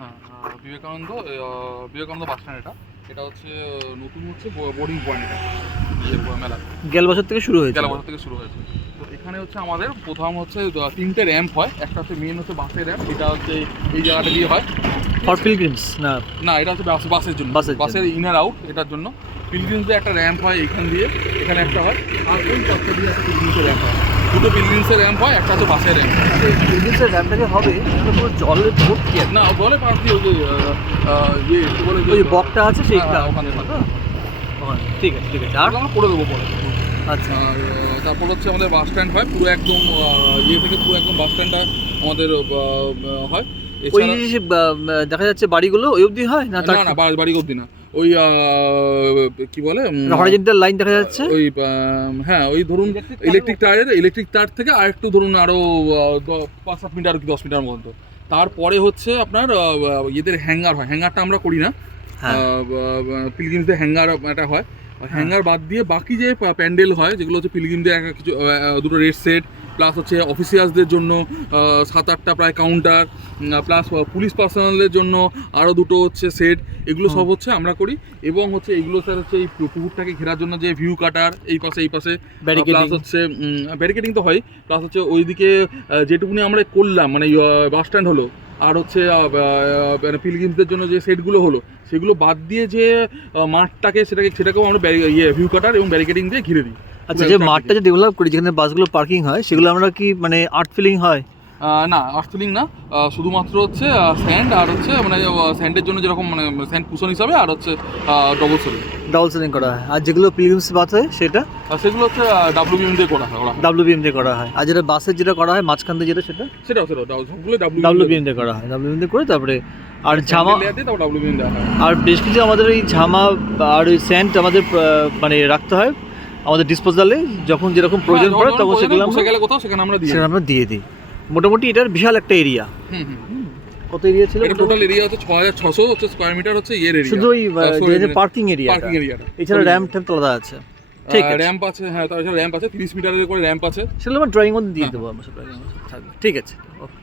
হ্যাঁ, Vivekananda bus stand এটা হচ্ছে নতুন হচ্ছে বোর্ডিং পয়েন্ট মেলা গেল বছর থেকে শুরু হয়েছে। বছর থেকে শুরু হয়েছে। তো এখানে হচ্ছে আমাদের প্রথম হচ্ছে 3টে র্যাম্প হয়। একটা হচ্ছে মেন হচ্ছে বাসের র্যাম্প, এটা হচ্ছে এই জায়গাটা দিয়ে হয় ফর পিলগ্রিমস না, না এটা হচ্ছে বাসের জন্য, বাসের ইনার আউট এটার জন্য। পিলগ্রিমসের একটা র্যাম্প হয় এখান দিয়ে, এখানে একটা হয়, আর ওই পাশটা দিয়ে একটা পিলগ্রিমসের র্যাম্প হয়। দুটো পিলগ্রিমসের র্যাম্প হয়, একটা হচ্ছে বাসের র্যাম্প। পিলগ্রিমসের র্যাম্পটা যে হবে এটা পুরো জলের ভর্তি আছে। না বলে পাশ দিয়ে ওই যে কি বলে ওই বকটা আছে সেইটা ওখানে থাকে। ঠিক আছে ঠিক আছে। আর আমরা করে দেবো পরে। আচ্ছা, আর তারপর হচ্ছে আমাদের বাস স্ট্যান্ড হয় পুরো একদম থেকে পুরো একদম বাস স্ট্যান্ডটা আমাদের হয়। ওই যে দেখা যাচ্ছে বাড়িগুলো ওই অবধি হয় না? না বাড়ি অবধি না, ওই কি বলে হরিজন্টাল লাইন দেখা যাচ্ছে ওই হ্যাঁ ওই ধরুন ইলেকট্রিক তার থেকে আর একটু ধরুন আরো 5-7 মিটার কি 10 মিটার মতো। তারপরে হচ্ছে আপনার এদের হ্যাঙ্গার হয়, হ্যাঙ্গারটা আমরা করি না, পিলগ্রিমসদের হ্যাঙ্গার একটা হয়। হ্যাঙ্গার বাদ দিয়ে বাকি যে প্যান্ডেল হয় যেগুলো হচ্ছে পিলগ্রিমদের কিছু দুটো রেড সেট, প্লাস হচ্ছে অফিসিয়ালসদের জন্য 7-8টা প্রায় কাউন্টার, প্লাস পুলিশ পার্সোনালদের জন্য আরও দুটো হচ্ছে সেট, এগুলো সব হচ্ছে আমরা করি। এবং হচ্ছে এইগুলো স্যার হচ্ছে এই পুকুরটাকে ঘেরার জন্য যে ভিউ কাটার এই পাশে প্লাস হচ্ছে ব্যারিকেডিং তো হয়, প্লাস হচ্ছে ওইদিকে যেটুকুনি আমরা করলাম মানে বাস স্ট্যান্ড হলো, আর হচ্ছে পিলগ্রিমসদের জন্য যে সেটগুলো হলো সেগুলো বাদ দিয়ে যে সেটাকেও আমরা ভিউ কাটার এবং ব্যারিকেডিং দিয়ে ঘিরে দিই। আচ্ছা, যে মাঠটা যে ডেভেলপ করি যেখানে বাসগুলো পার্কিং হয় সেগুলো আমরা কি মানে আর্ট ফিলিং হয়? না আর্ট ফিলিং না, শুধুমাত্র হচ্ছে স্যান্ড, আর হচ্ছে মানে স্যান্ডের জন্য যেরকম মানে স্যান্ড কুশন হিসাবে, আর হচ্ছে ডবল সেলিং করা হয়। আর যেগুলো পিলগ্রিমস বাস হয় সেটা সেগুলো হচ্ছে WBM দিয়ে করা হয়। WBM দিয়ে করা হয়। আর যেটা বাসের যেটা করা হয় মাঝখান দিয়ে যেটা সেটাও সবগুলো WBM দিয়ে করা হয়। WBM দিয়ে করে তারপরে আর ঝামা WBM দেওয়া হয়। আর বেশ কিছু আমাদের এই ঝামা আর ওই স্যান্ড আমাদের মানে রাখতে হয় আমাদের ডিসপোজালে, যখন যেরকম প্রয়োজন পড়ে তখন সেগুলো সেখানে আমরা দিয়ে দিই। মোটামুটি এটার বিশাল একটা এরিয়া। কত এরিয়া ছিল? টোটাল এরিয়া হচ্ছে 6600 হচ্ছে স্কয়ার মিটার হচ্ছে এরিয়া, শুধু ওই যে পার্কিং এরিয়াটা। এছাড়া র্যাম্প ট্যাম্প আলাদা আছে। ঠিক আছে, র্যাম্প আছে, হ্যাঁ তাছাড়া র্যাম্প আছে 30 মিটারের করে র্যাম্প আছে, সেগুলো আমরা ড্রয়িং মধ্যে দিয়ে দেবো। আমরা সব থাকবে। ঠিক আছে, ওকে।